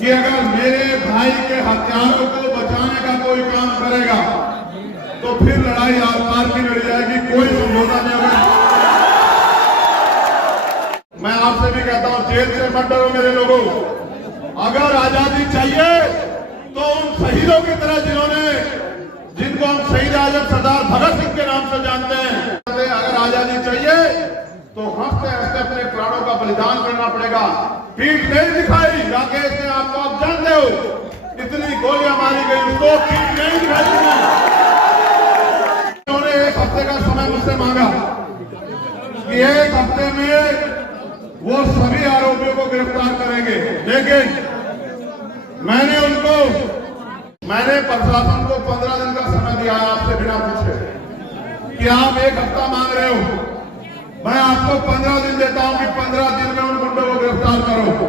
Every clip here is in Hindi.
कि अगर मेरे भाई के हत्यारों को बचाने का कोई काम करेगा तो फिर लड़ाई आर पार की लड़ी जाएगी, कोई समझौता नहीं होगा। मैं आपसे भी कहता हूं, जेल से मत डरो मेरे लोगों। अगर आजादी चाहिए तो उन शहीदों की तरह जिनको हम शहीद आजम सरदार भगत सिंह के नाम से जानते हैं, अगर आजादी चाहिए तो हंसते हंसते अपने प्राणों का बलिदान करना पड़ेगा। पीठ नहीं दिखाई राकेश ने आपको, आप जानते हो कितनी गोलियां मारी गई, उसको पीठ नहीं दिखाई। उन्होंने एक हफ्ते का समय मुझसे मांगा कि एक हफ्ते में वो सभी आरोपियों को गिरफ्तार करेंगे, लेकिन मैंने प्रशासन को 15 दिन का समय दिया है आपसे बिना पूछे कि आप एक हफ्ता मांग रहे हो। मैं आपको 15 दिन देता हूं कि 15 दिन में उन गुंडों को गिरफ्तार करो,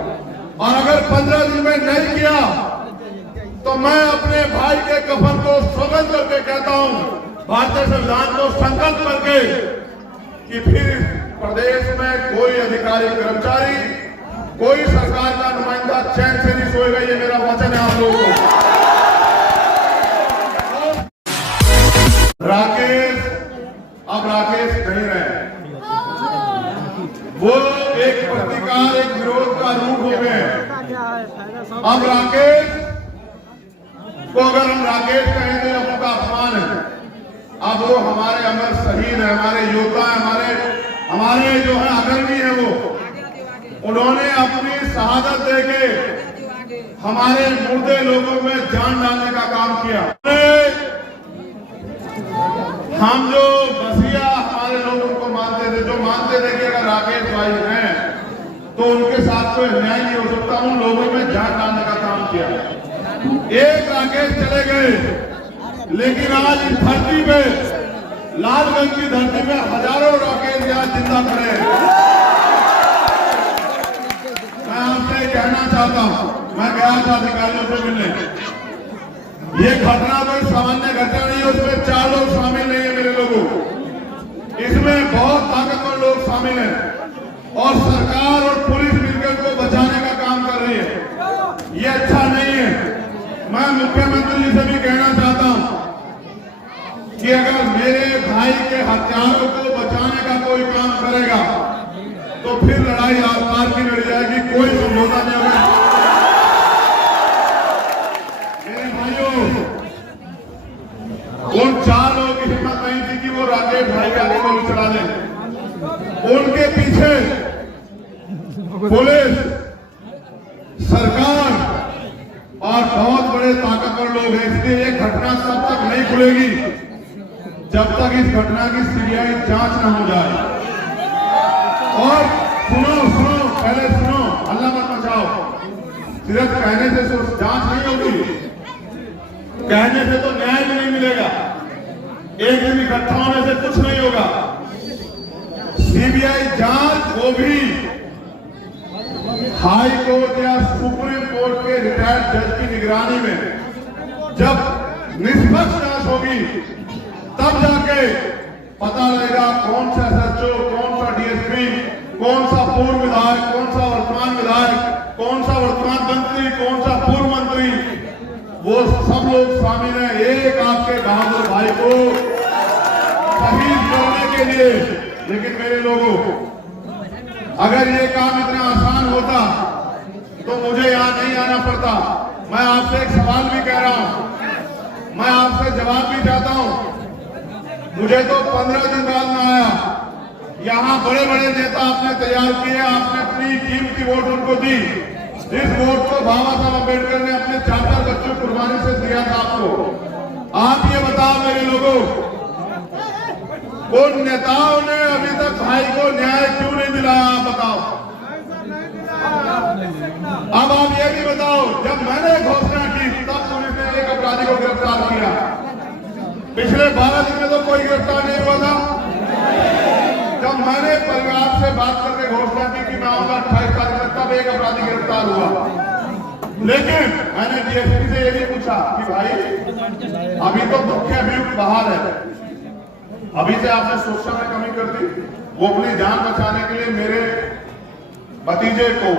और अगर 15 दिन में नहीं किया तो मैं अपने भाई के कफन को सौगंध करके कहता हूं, भारतीय संविधान को संकल्प करके, कि फिर प्रदेश में कोई अधिकारी कर्मचारी, कोई सरकार का नुमाइंदा चैन से नहीं सोएगा। ये मेरा वचन है आप लोगों को। राकेश नहीं रहे, वो एक प्रतिकार, एक विरोध का रूप हो गए। अब राकेश को अगर हम राकेश कहें तो यह उनका अपमान है। अब वो हमारे अमर शहीद है, हमारे योद्धा है, हमारे जो है अग्रणी है। वो उन्होंने अपनी शहादत देके हमारे मुर्दे लोगों में जान डालने का काम किया। हम जो बसिया हमारे लोग उनको मानते थे, जो मानते थे कि अगर राकेश भाई हैं तो उनके साथ कोई अन्याय नहीं हो सकता, उन लोगों में जान डालने का काम किया। एक राकेश चले गए, लेकिन आज इस धरती पे, लालगंज की धरती में हजारों राकेश यहाँ जिंदा खड़े हैं। मैं आपसे कहना चाहता हूँ, मैं गया था अधिकारियों से मिलने, ये घटना कोई सामान्य घटना नहीं है, उसमें 4 लोग शामिल नहीं है मेरे लोगों, इसमें बहुत ताकतवर लोग शामिल हैं, और सरकार और पुलिस मिलकर को बचाने का काम कर रही है। ये अच्छा नहीं है। मैं मुख्यमंत्री जी से भी कहना चाहता हूं कि अगर मेरे भाई के हत्यारों को बचाने का कोई काम करेगा तो फिर लड़ाई आर पार की लड़ी जाएगी, कोई समझौता नहीं होगा। उन 4 लोगों की हिम्मत नहीं थी कि वो राकेश भाई का गोली चला दें। उनके पीछे पुलिस, सरकार और बहुत बड़े ताकतवर लोग हैं। इसलिए ये घटना तब तक नहीं खुलेगी जब तक इस घटना की सीबीआई जांच न हो जाए। और सुनो, पहले सुनो, हल्ला मत मचाओ। सिर्फ कहने से जांच नहीं होगी, कहने से तो न्याय भी नहीं मिलेगा, एक दिन इकट्ठा होने से कुछ नहीं होगा। सीबीआई जांच वो भी हाई कोर्ट या सुप्रीम कोर्ट के रिटायर्ड जज की निगरानी में जब निष्पक्ष जांच होगी, तब जाके पता लगेगा कौन सा एसएचओ, कौन सा डीएसपी, कौन सा पूर्व विधायक, कौन सा वर्तमान विधायक, कौन सा वर्तमान मंत्री, कौन सा पूर्व मंत्री, वो सब लोग शामिल हैं एक आपके बहादुर भाई को शहीद करने के लिए। लेकिन मेरे लोगों, अगर ये काम इतना आसान होता तो मुझे यहाँ नहीं आना पड़ता। मैं आपसे एक सवाल भी कह रहा हूँ, मैं आपसे जवाब भी चाहता हूँ। मुझे तो 15 दिन बाद में आया, यहाँ बड़े बड़े नेता आपने तैयार किए, आपने अपनी कीमती वोट उनको दी। इस वोट को बाबा साहब अम्बेडकर ने अपने 4 बच्चों कुर्बानी से दिया था आपको। आप ये बताओ मेरे लोगों, उन नेताओं ने अभी तक भाई को न्याय क्यों नहीं दिलाया? आप बताओ। अब आप ये भी बताओ, जब मैंने घोषणा की तब पुलिस ने एक अपराधी को गिरफ्तार किया। पिछले 12 दिन में तो कोई गिरफ्तार नहीं हुआ था। जब मैंने परिवार से बात करके घोषणा की कि मैं आऊंगा 28 तारीख में, तब एक अपराधी गिरफ्तार हुआ। लेकिन मैंने डीएसपी से ये भी पूछा कि भाई अभी तो मुख्य अभियुक्त बाहर है, अभी से आपने सुरक्षा में कमी कर दी। वो अपनी जान बचाने के लिए मेरे भतीजे को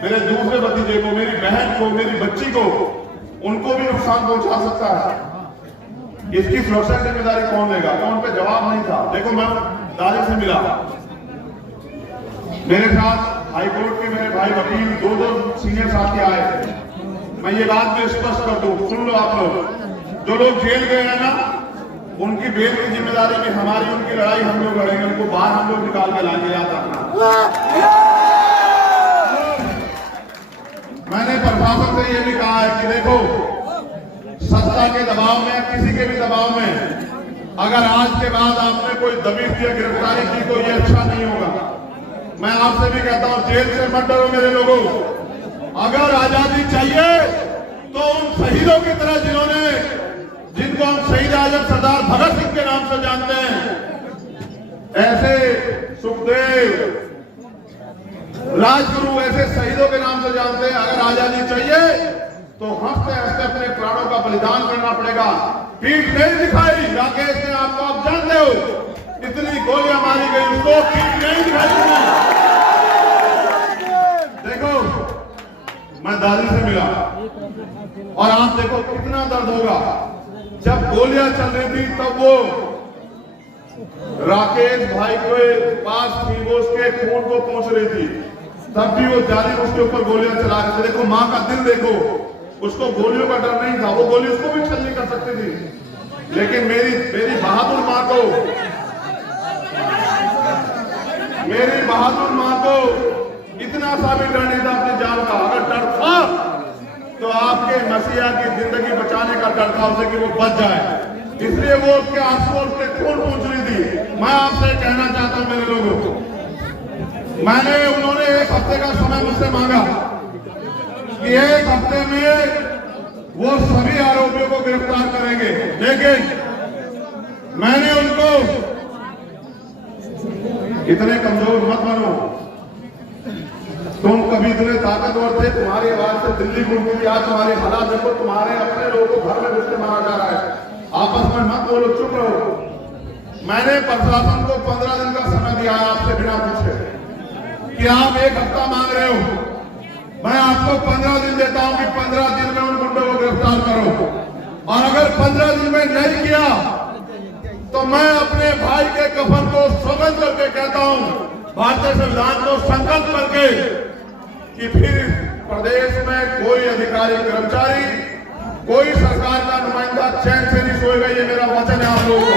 मेरे दूसरे भतीजे को, मेरी बहन को, मेरी बच्ची को, उनको भी नुकसान पहुंचा सकता है। इसकी सुरक्षा की जिम्मेदारी कौन लेगा? तो उन पे जवाब नहीं था। देखो, मैं दादी से मिला, मेरे साथ हाईकोर्ट के मेरे भाई वकील दो सीनियर साथी आए थे। मैं ये बात भी स्पष्ट कर दूं, सुन लो आप लोग, जो लोग जेल गए हैं ना, उनकी बेल की जिम्मेदारी भी हमारी, उनकी लड़ाई हम लोग लड़ेंगे, उनको बाहर हम लोग निकाल के लाएंगे, याद रखना। मैंने प्रशासन से ये भी कहा है कि देखो, सत्ता के दबाव में, किसी के भी दबाव में अगर आज के बाद आपने कोई दबिश या गिरफ्तारी की तो ये अच्छा नहीं होगा। मैं आपसे भी कहता हूं, जेल से मत डरो मेरे लोगों। अगर आजादी चाहिए तो उन शहीदों की तरह जिनको हम शहीद आजम सरदार भगत सिंह के नाम से जानते हैं, ऐसे सुखदेव, राजगुरु, ऐसे शहीदों के नाम से जानते हैं। अगर आजादी चाहिए तो हंसते हंसते अपने प्राणों का बलिदान करना पड़ेगा। पीठ नहीं दिखाई राकेश ने आपको, आप जानते हो, इतनी गोलियां मारी गई, उसको पीठ नहीं दिखाई। देखो, मैं दादी से मिला और आप देखो कितना दर्द होगा। जब गोलियां चल रही थी तब वो राकेश भाई के पास थी, वो उसके खून को पहुंच रही थी, तब भी वो जालिम उसके ऊपर गोलियां चला रहे थे। देखो, मां का दिल देखो, उसको गोलियों का डर नहीं था, वो गोली उसको भी छलनी कर सकती थी। लेकिन मेरी बहादुर मां को, मेरी बहादुर मां को इतना सा भी डर नहीं था अपनी जान का। अगर डर था तो आपके मसीहा की जिंदगी बचाने का डर था उसे, कि वो बच जाए, इसलिए वो उसके आंसू, उसके खून पहुंच रही थी। मैं आपसे कहना चाहता हूं मेरे लोगों, उन्होंने एक हफ्ते का समय मुझसे मांगा कि एक हफ्ते में वो सभी आरोपियों को गिरफ्तार करेंगे, लेकिन मैंने उनको, इतने कमजोर मत बनो, तुम कभी इतने ताकतवर थे, तुम्हारी आवाज से दिल्ली घूमती थी, आज तुम्हारे हालात देखो, तुम्हारे अपने लोगों को घर में घुस के मारा जा रहा है। आपस में मत बोलो, चुप रहो। मैंने प्रशासन को 15 दिन का समय दिया है आपसे बिना पूछे कि आप एक हफ्ता मांग रहे हो, मैं आपको 15 दिन देता हूं कि 15 दिन में उन गुंडों को गिरफ्तार करो। और अगर 15 दिन में नहीं किया तो मैं अपने भाई के कफन को सौगंध करके कहता हूं, भारतीय संविधान को संकल्प करके, कि फिर प्रदेश में कोई अधिकारी, कर्मचारी, कोई सरकार का नुमाइंदा चैन से नहीं सोएगा। ये मेरा वचन है आप लोगों को।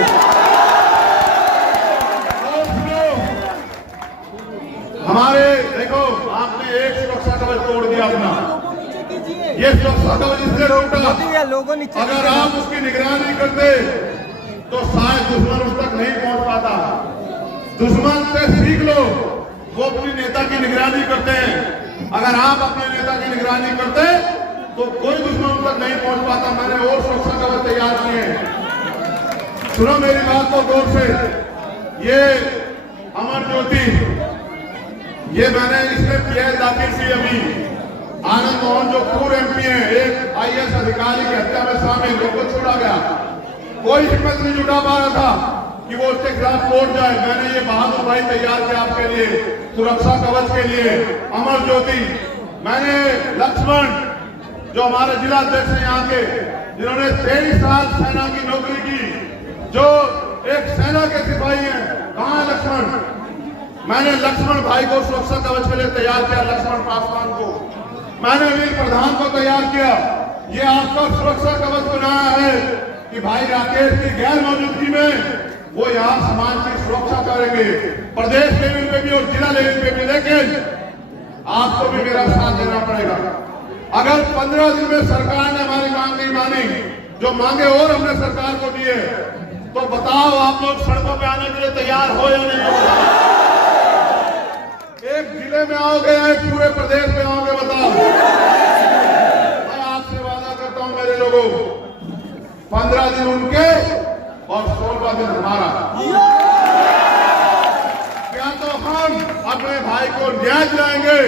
हमारे देखो, आपने एक सुरक्षा कवच तोड़ दिया अपना, ये सुरक्षा कवच इसलिए टूटा, अगर आप उसकी निगरानी करते तो शायद दुश्मन उस तक नहीं पहुंच पाता। दुश्मन से सीख लो, वो अपनी नेता की निगरानी करते हैं। अगर आप अपने नेता की निगरानी करते तो कोई दुश्मन उस तक नहीं पहुंच पाता। मैंने और सुरक्षा कवच तैयार किए हैं, सुनो मेरी बात को गौर से। ये अमर ज्योति, ये मैंने इसमें पीएस दाखिल की अभी। आनंद मोहन जो पूर्व एमपी है, एक आईएएस अधिकारी की हत्या में शामिल, लोगों को छोड़ा गया, कोई हिम्मत नहीं जुटा पा रहा था कि वो उसके खिलाफ कोर्ट जाए। मैंने ये बहादुर भाई तैयार किया आपके लिए, सुरक्षा कवच के लिए, अमर ज्योति। मैंने लक्ष्मण, जो हमारे जिला अध्यक्ष हैं यहाँ के, जिन्होंने 23 साल सेना की नौकरी की, जो एक सेना के सिपाही हैं, कहाँ है लक्ष्मण? मैंने लक्ष्मण भाई को सुरक्षा कवच के लिए तैयार किया, लक्ष्मण पासवान को। मैंने वीर प्रधान को तैयार किया। ये आपका सुरक्षा कवच बनाया है कि भाई राकेश की गैर मौजूदगी में वो यहाँ समाज की सुरक्षा करेंगे, प्रदेश लेवल पे भी और जिला लेवल पे भी। लेकिन आपको भी मेरा साथ देना पड़ेगा। अगर 15 दिन में सरकार ने हमारी मांग नहीं मानी, जो मांगे और हमने सरकार को दिए, तो बताओ आप लोग सड़कों पे आने के लिए तैयार हो या नहीं हो? एक जिले में आओगे या एक पूरे प्रदेश में आओगे? बताओ। मैं आपसे वादा करता हूं मेरे लोगों, 15 दिन उनके और 16वां दिन हमारा। क्या तो हम अपने भाई को न्याय दिलाएंगे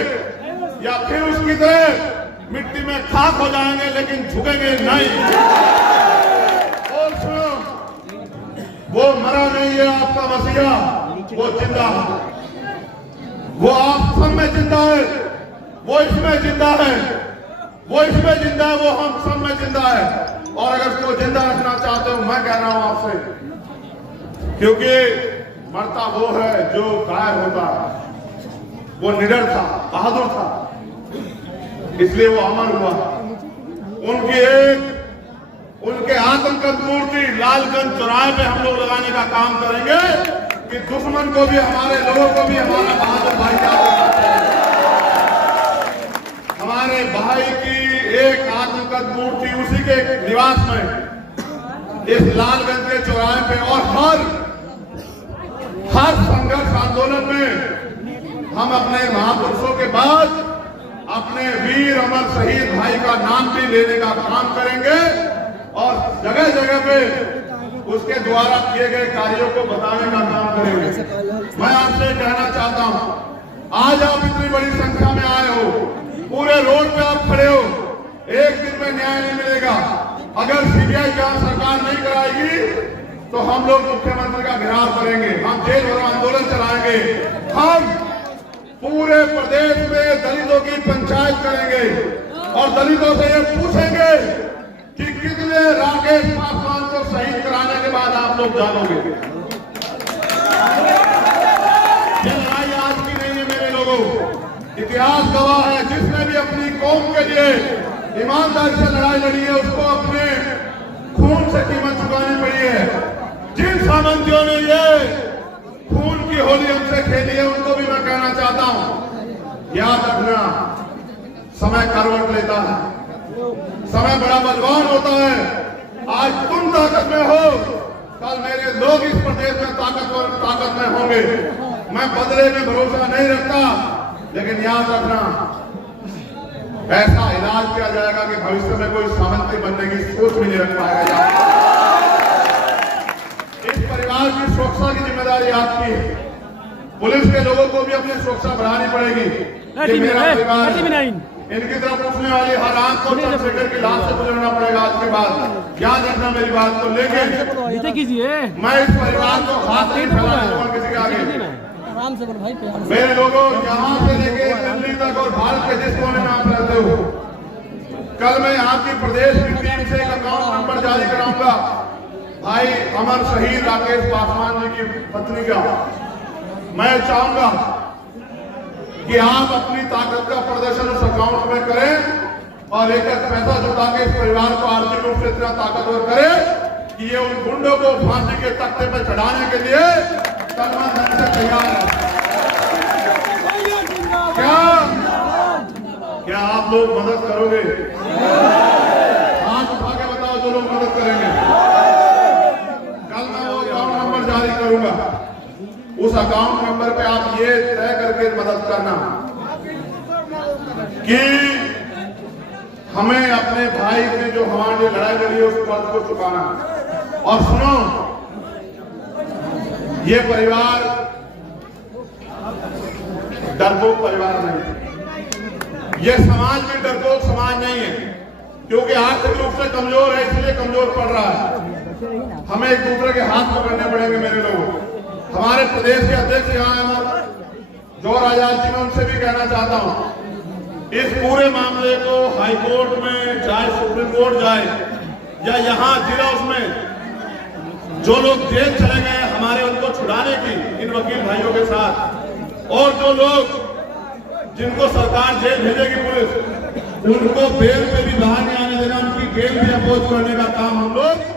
या फिर उसकी तरह मिट्टी में खाक हो जाएंगे, लेकिन झुकेंगे नहीं। और सुनो, वो मरा नहीं है आपका मसीहा, वो जिंदा है। वो आप सब में जिंदा है। वो इसमें जिंदा है, वो इसमें जिंदा है, वो हम सब में जिंदा है। और अगर उसको जिंदा रखना चाहते हो, मैं कह रहा हूं आपसे, क्योंकि मरता वो है जो गायब होता है। वो निडर था, बहादुर था, इसलिए वो अमर हुआ। उनके आत्मकद मूर्ति लालगंज चौराहे पे हम लोग लगाने का काम करेंगे कि दुश्मन को भी, हमारे लोगों को भी हमारा बहादुर भाई याद रखना। हमारे भाई की एक आत्मकद मूर्ति उसी के निवास में, इस लालगंज के चौराहे पे, और हर संघर्ष आंदोलन में हम अपने महापुरुषों के बाद अपने वीर अमर शहीद भाई का नाम भी लेने का काम करेंगे और जगह जगह पे उसके द्वारा किए गए कार्यों को बताने का काम करेंगे। मैं आपसे कहना चाहता हूं, आज आप इतनी बड़ी संख्या में आए हो, पूरे रोड पे आप खड़े हो, एक दिन में न्याय नहीं मिलेगा। अगर सीबीआई जांच सरकार नहीं कराएगी तो हम लोग मुख्यमंत्री का घेराव करेंगे, हम जेल भरो आंदोलन चलाएंगे, हम पूरे प्रदेश में दलितों की पंचायत करेंगे और दलितों से ये पूछेंगे कि कितने राकेश पासवान को शहीद कराने के बाद आप लोग जानोगे। ये लड़ाई आज की नहीं है मेरे लोगों, इतिहास गवाह है। जिसने भी अपनी कौम के लिए ईमानदारी से लड़ाई लड़ी है, उसको अपने खून से कीमत चुकानी पड़ी है। जिन सामंतियों ने ये खून की होली हमसे खेली है, उनको भी मैं कहना चाहता हूं, याद रखना, समय करवट लेता है, समय बड़ा बलवान होता है। आज तुम ताकत में हो, कल मेरे लोग इस प्रदेश में ताकत में होंगे। मैं बदले में भरोसा नहीं रखता, लेकिन याद रखना, ऐसा इलाज किया जाएगा कि भविष्य में कोई सामंती बनने की सोच भी नहीं रख पाएगा। इस परिवार की सुरक्षा की जिम्मेदारी आपकी है। पुलिस के लोगों को भी अपनी सुरक्षा बढ़ानी पड़ेगी। ये मेरा परिवार, इनकी तरफ उठने वाली हर आंख को चंद्रशेखर की लाश से गुजरना पड़ेगा आज के बाद। याद रखना मेरी बात को लेके मैं इस परिवार को हाथ नहीं फैलाने दूंगा किसी के आगे। मेरे लोगों, यहाँ से लेके दिल्ली तक और भारत के जिस कोने में आप रहते हो, कल मैं यहाँ की प्रदेश की टीम से एक अकाउंट नंबर जारी कराऊंगा। भाई अमर शहीद राकेश पासवान जी की पत्नी का मैं चाहूंगा कि आप अपनी ताकत का प्रदर्शन उस अकाउंट में करें और एक पैसा जुटा के इस परिवार को आर्थिक रूप से इतना ताकतवर करें कि ये उन गुंडों को फांसी के तख्ते पर चढ़ाने के लिए तन धन से तैयार है। क्या आप लोग मदद करोगे? हाथ उठा के बताओ जो लोग मदद करेंगे। कल मैं वो अकाउंट नंबर जारी करूंगा, उस अकाउंट नंबर पे आप ये तय करके मदद करना कि हमें अपने भाई से जो हमारी लड़ाई लड़ी है उस कर्ज को चुकाना। और सुनो, ये परिवार डरपोक परिवार नहीं, ये समाज भी डरपोक समाज नहीं है, क्योंकि आर्थिक रूप से कमजोर है, इसलिए कमजोर पड़ रहा है। हमें एक दूसरे के हाथ पकड़ने पड़ेंगे मेरे लोगों। हमारे प्रदेश के अध्यक्ष यहाँ हैं, जोर आजाद जी, मैं उनसे भी कहना चाहता हूँ, इस पूरे मामले को हाई कोर्ट में चाहे सुप्रीम कोर्ट जाए या यहाँ जिला, उसमें जो लोग जेल चले गए हमारे, उनको छुड़ाने की इन वकील भाइयों के साथ, और जो लोग जिनको सरकार जेल भेजेगी पुलिस, उनको बेल पे भी बाहर नहीं आने देना, उनकी बेल भी अपोज करने का काम हम लोग